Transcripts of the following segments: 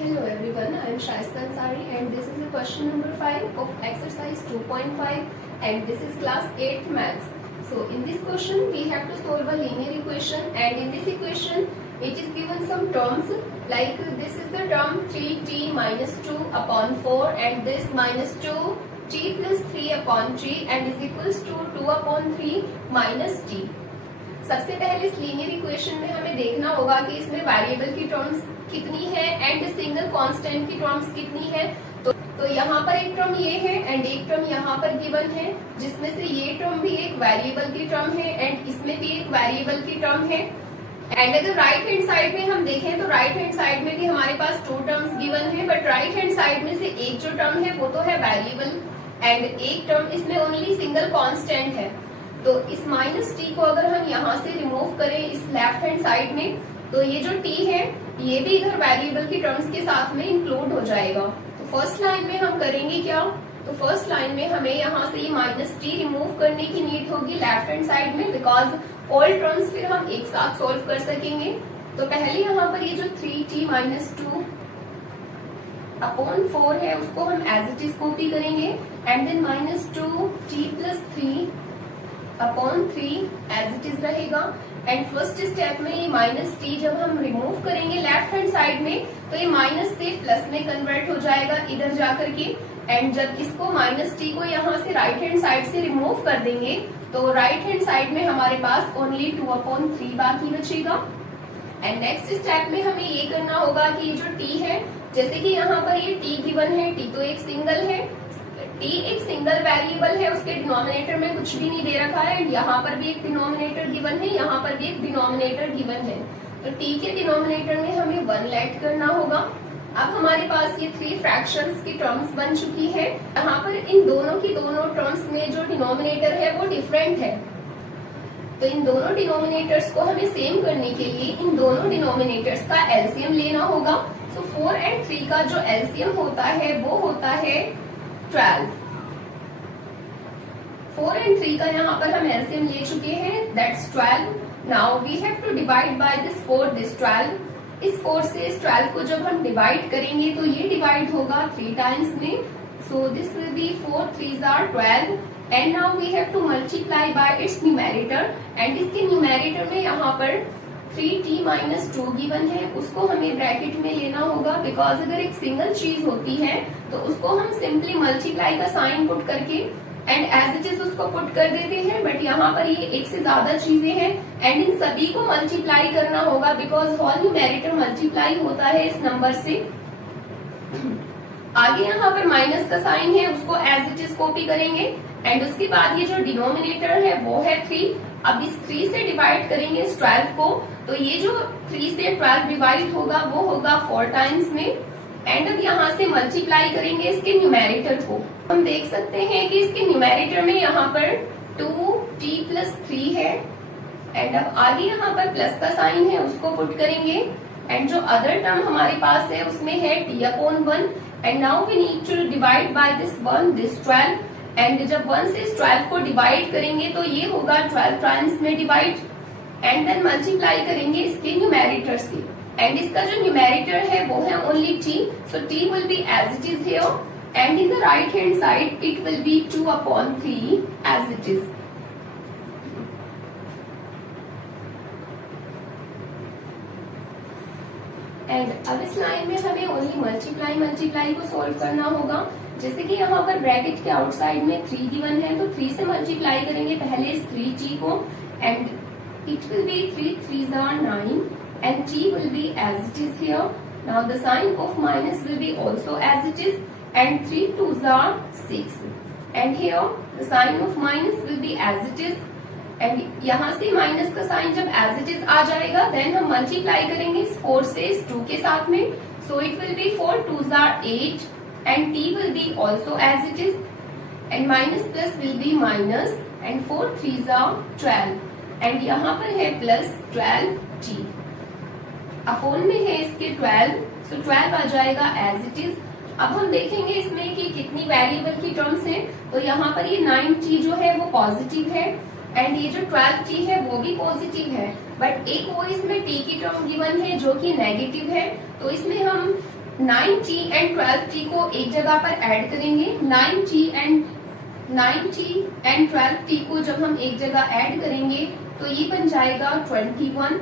Hello everyone, I am Shaista Ansari and this is the question number 5 of exercise 2.5 and this is class 8th maths. So in this question we have to solve a linear equation and in this equation it is given some terms like this is the term 3t minus 2 upon 4 and this minus 2t plus 3 upon 3 and is equals to 2 upon 3 minus t. सबसे पहले इस linear equation में हमें देखना होगा कि इसमें variable की टर्म्स कितनी है एंड सिंगल कांस्टेंट की टर्म्स कितनी है। तो यहाँ पर एक टर्म ये है एंड एक टर्म यहाँ पर गिवन है जिसमें से ये टर्म भी एक वेरिएबल की टर्म है एंड इसमें भी एक वेरिएबल की टर्म है। एंड अगर राइट हैंड साइड में हम देखें तो राइट हैंड साइड में भी हमारे पास 2 टर्म्स गिवन है बट राइट हैंड साइड में से एक जो टर्म है वो तो है वेरिएबल एंड एक टर्म इसमें ओनली सिंगल कांस्टेंट है। तो इस माइनस टी को अगर हम यहाँ से रिमूव करें इस लेफ्ट हैंड साइड में तो ये जो टी है ये भी इधर वेरिएबल की टर्म्स के साथ में इंक्लूड हो जाएगा। तो फर्स्ट लाइन में हम करेंगे क्या, तो फर्स्ट लाइन में हमें यहाँ से ये माइनस टी रिमूव करने की नीड होगी लेफ्ट हैंड साइड में बिकॉज ऑल टर्म्स फिर हम एक साथ सोल्व कर सकेंगे। तो पहले यहाँ पर ये जो 3t माइनस 2 अपॉन 4 है उसको हम एज इट इज कॉपी करेंगे and then minus 2t plus 3 upon 3 as it is रहेगा। एंड फर्स्ट स्टेप में ये माइनस टी जब हम रिमूव करेंगे लेफ्ट हैंड साइड में तो ये माइनस से प्लस में कन्वर्ट हो जाएगा इधर जाकर के। एंड जब इसको माइनस टी को यहाँ से राइट हैंड साइड से रिमूव कर देंगे तो राइट हैंड साइड में हमारे पास ओनली 2 अपॉन 3 बाकी बचेगा। एंड नेक्स्ट स्टेप में हमें ये करना होगा कि ये जो टी है जैसे कि यहाँ पर ये टी गिवन है, टी तो एक सिंगल है, टी एक सिंगल वेरिएबल है, उसके डिनोमिनेटर में कुछ भी नहीं दे रखा है एंड यहाँ पर भी एक डिनोमिनेटर गिवन है, यहाँ पर भी एक डिनोमिनेटर गिवन है। तो टी के डिनोमिनेटर में हमें 1 लेट करना होगा। अब हमारे पास ये 3 फ्रैक्शंस की टर्म्स बन चुकी है। यहाँ पर इन दोनों की दोनों टर्म्स में जो डिनोमिनेटर है वो डिफरेंट है। तो इन दोनों डिनोमिनेटर्स को हमें सेम करने के लिए इन दोनों डिनोमिनेटर्स का एलसीएम लेना होगा। सो 4 एंड 3 का जो एलसीएम होता है वो होता है 12। 4 एंड 3 का यहाँ पर हम एलसीएम ले चुके हैं, that's 12। Now we have to divide by this 4 this 12। इस 4 से इस 12 को जब हम डिवाइड करेंगे तो ये डिवाइड होगा 3 टाइम्स में। So this will be 4 3s are 12 and now we have to multiply by its numerator and इसके न्यूमेरेटर में यहाँ पर 3t माइनस 2 गिवन है उसको हमें ब्रैकेट में लेना होगा बिकॉज अगर एक सिंगल चीज होती है तो उसको हम सिंपली मल्टीप्लाई का साइन पुट करके एंड एज इट इज उसको पुट कर देते हैं बट यहाँ पर ये एक से ज्यादा चीजें हैं एंड इन सभी को मल्टीप्लाई करना होगा बिकॉज होल न्यूमेरेटर मल्टीप्लाई होता है इस नंबर से। आगे यहाँ पर माइनस का साइन है उसको एज इट इज कॉपी करेंगे एंड उसके बाद ये जो डिनोमिनेटर है वो है 3। अब इस 3 से डिवाइड करेंगे इस 12 को तो ये जो 3 से 12 डिवाइड होगा वो होगा 4 टाइम्स में एंड अब यहाँ से मल्टीप्लाई करेंगे इसके न्यूमेरेटर को। हम देख सकते हैं कि इसके न्यूमेरेटर में यहाँ पर 2t प्लस 3 है एंड अब आगे यहाँ पर प्लस का साइन है उसको पुट करेंगे एंड जो अदर टर्म हमारे पास है उसमें है t upon 1 and now we need to divide by this 1 this 12 and जब 1 से इस 12 को डिवाइड करेंगे तो ये होगा 12 टाइम्स में डिवाइड एंड देन मल्टीप्लाई करेंगे इसके न्यूमेरेटर से एंड इसका जो न्यूमेरेटर है वो है only t। So t will be as it is here and in the right hand side it will be 2 upon 3 as it is. And अब इस लाइन में हमें ओनली मल्टीप्लाई को सोल्व करना होगा। जैसे कि यहाँ पर ब्रैकेट के आउटसाइड में 3 गिवन है तो 3 से मल्टीप्लाई करेंगे पहले इस 3t को and it will B 3 3s are 9 and t will be as it is here. Now the sign of minus will be also as it is and 3 2s are 6 and here the sign of minus will be as it is and यहाँ से minus का sign जब as it is आ जाएगा then हम multiply करेंगे इस 4 से इस 2 के साथ में। so it will be 4 2s are 8 and t will be also as it is and minus plus will be minus and 4 3s are 12 and यहाँ पर है प्लस 12t अपोन में है इसके 12 सो 12 आ जाएगा एज इट इज। अब हम देखेंगे इसमें कि कितनी वेरिएबल की टर्म्स हैं तो यहाँ पर ये 9t जो है वो पॉजिटिव है एंड ये जो 12t है वो भी पॉजिटिव है बट एक वो इसमें t की टर्म गिवन है जो कि नेगेटिव है तो इसमें हम 9t एंड 12t को एक जगह पर ऐड करेंगे। 9t एंड 12t को जब हम एक जगह ऐड करेंगे तो ये बन जाएगा 21।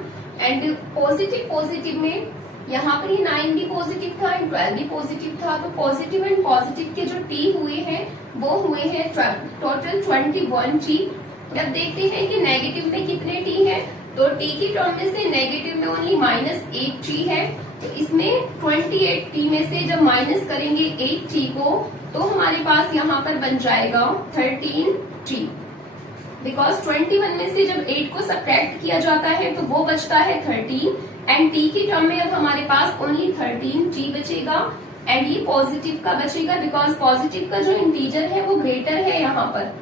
एंड पॉजिटिव में यहाँ पर ये 9 भी पॉजिटिव था एंड 12 भी पॉजिटिव था, तो पॉजिटिव एंड पॉजिटिव के जो t हुए हैं वो हुए हैं टोटल 21t। अब देखते हैं कि नेगेटिव में कितने t है, तो t की टर्म में से नेगेटिव में ओनली -8t है, तो इसमें 28t में से जब माइनस करेंगे 8t को तो हमारे पास यहाँ पर बन जाएगा 13t। बिकॉज 21 में से जब 8 को सब्ट्रैक्ट किया जाता है तो वो बचता है 13 एंड t की टर्म में अब हमारे पास ओनली 13t बचेगा एंड ये पॉजिटिव का बचेगा बिकॉज पॉजिटिव का जो इंटीजर है वो ग्रेटर है यहाँ पर।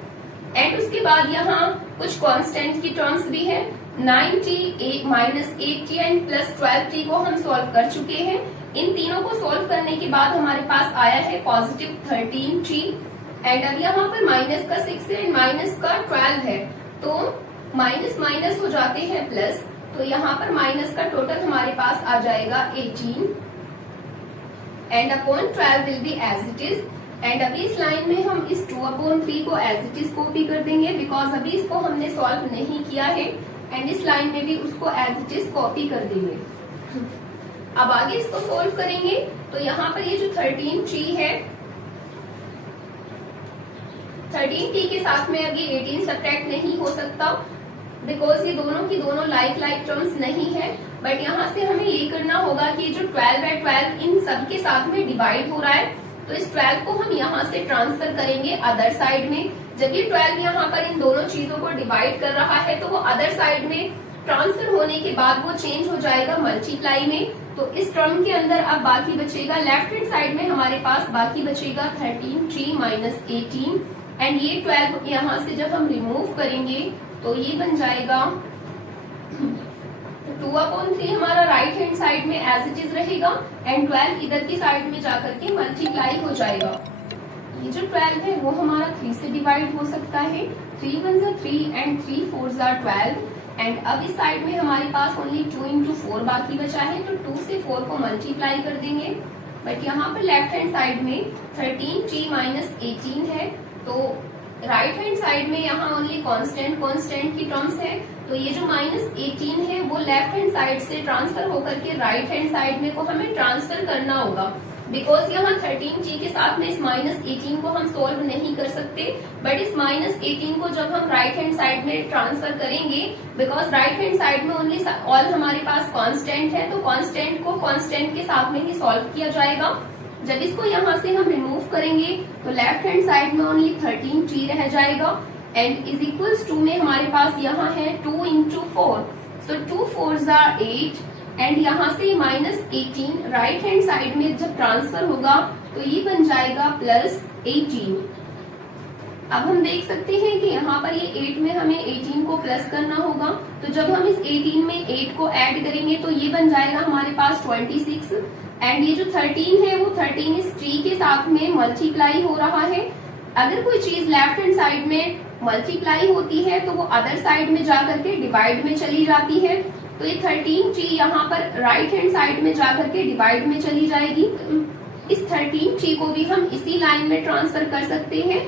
एंड उसके बाद यहाँ कुछ कांस्टेंट की टर्म्स भी है। 9t -8t एंड +12t को हम सॉल्व कर चुके हैं। इन तीनों को सॉल्व करने के बाद हमारे पास आया है पॉजिटिव 13t एंड अब यहाँ पर माइनस का 6 है एंड माइनस का 12 है, तो माइनस माइनस हो जाते हैं प्लस, तो यहाँ पर माइनस का टोटल हमारे पास आ जाएगा 18 and upon 12 will be as it is. And अभी इस लाइन में हम इस 2/3 को एज इट इज कॉपी कर देंगे बिकॉज अभी इसको हमने सॉल्व नहीं किया है एंड इस लाइन में भी उसको एज इट इज कॉपी कर देंगे। अब आगे इसको सोल्व करेंगे तो यहाँ पर ये जो 13t है 13t के साथ में अभी 18 सब्ट्रैक्ट नहीं हो सकता बिकॉज ये दोनों की दोनों लाइक टर्म्स नहीं है, बट यहाँ से हमें ये करना होगा कि जो 12 है 12 इन सब के साथ में डिवाइड हो रहा है, तो इस 12 को हम यहाँ से ट्रांसफर करेंगे अदर साइड में। जब ये 12 यहाँ पर इन दोनों चीजों को डिवाइड कर रहा है तो वो अदर साइड में ट्रांसफर होने के बाद वो चेंज हो जाएगा मल्टीप्लाई में। तो इस टर्म के अंदर अब बाकी बचेगा लेफ्ट हैंड साइड में हमारे पास बाकी बचेगा 13t -18 एंड ये 12 यहाँ से जब हम रिमूव करेंगे तो ये बन जाएगा 2/3 हमारा राइट हैंड साइड में एज इट इज रहेगा एंड 12 इधर की साइड में जाकर के मल्टीप्लाई हो जाएगा। ये जो 12 है वो हमारा 3 से डिवाइड हो सकता है, 3 1 ज़ा 3 एंड 3 4 ज़ा 12 एंड अब इस साइड में हमारे पास ओनली 2 × 4 बाकी बचा है, तो 2 से 4 को मल्टीप्लाई कर देंगे। बट यहाँ पर लेफ्ट हैंड साइड में 13t -18 है, तो राइट हैंड साइड में यहाँ ओनली कांस्टेंट की टर्म्स है, तो ये जो -18 है वो लेफ्ट हैंड साइड से ट्रांसफर होकर के राइट हैंड साइड में को हमें ट्रांसफर करना होगा बिकॉज यहाँ 13t के साथ में इस -18 को हम सोल्व नहीं कर सकते, बट इस -18 को जब हम राइट हैंड साइड में ट्रांसफर करेंगे बिकॉज राइट हैंड साइड में ओनली ऑल हमारे पास कांस्टेंट है, तो कांस्टेंट को कांस्टेंट के साथ में ही सॉल्व किया जाएगा। जब इसको यहाँ से हम रिमूव करेंगे तो लेफ्ट हैंड साइड में ओनली 13t रह जाएगा एंड इज इक्वल्स टू में हमारे पास यहाँ है 2 × 4, सो 2 4 ज़ा 8 एंड यहाँ से -18 राइट हैंड साइड में जब ट्रांसफर होगा तो ये बन जाएगा +18। अब हम देख सकते हैं कि यहाँ पर ये 8 में हमें 18 को प्लस करना होगा, तो जब हम इस 18 में 8 को ऐड करेंगे तो ये बन जाएगा हमारे पास 26 एंड ये जो 13 है वो 13 इस t के साथ में मल्टीप्लाई हो रहा है। अगर कोई चीज लेफ्ट हैंड साइड में मल्टीप्लाई होती है तो वो अदर साइड में जाकर के डिवाइड में चली जाती है, तो ये 13t यहाँ पर राइट हैंड साइड में जाकर के डिवाइड में चली जाएगी। इस 13t को भी हम इसी लाइन में ट्रांसफर कर सकते हैं।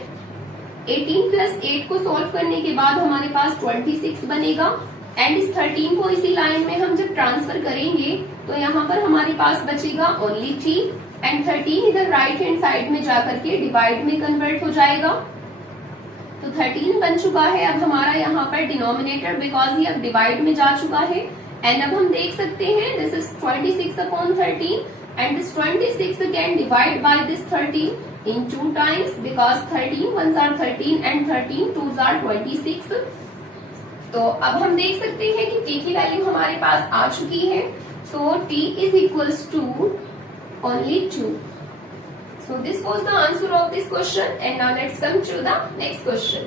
18 + 8 को सॉल्व करने के बाद हमारे पास 26 बनेगा एंड इस 13 को इसी लाइन में हम जब ट्रांसफर करेंगे तो यहाँ पर हमारे पास बचेगा ओनली t एंड 13 इधर राइट हैंड साइड में जाकर के डिवाइड में कन्वर्ट हो जाएगा। तो 13 बन चुका है अब हमारा यहाँ पर डिनोमिनेटर बिकॉज ये अब डिवाइड में जा चुका है एंड अब हम देख सकते हैं this is 26/13 and this 26 again divide by this 13 in 2 times because 13 1s are 13 and 13 2s are 26। तो अब हम देख सकते हैं कि t की वैल्यू हमारे पास आ चुकी है, so t is equals to only 2। So this was the answer of this question and now let's come to the next question।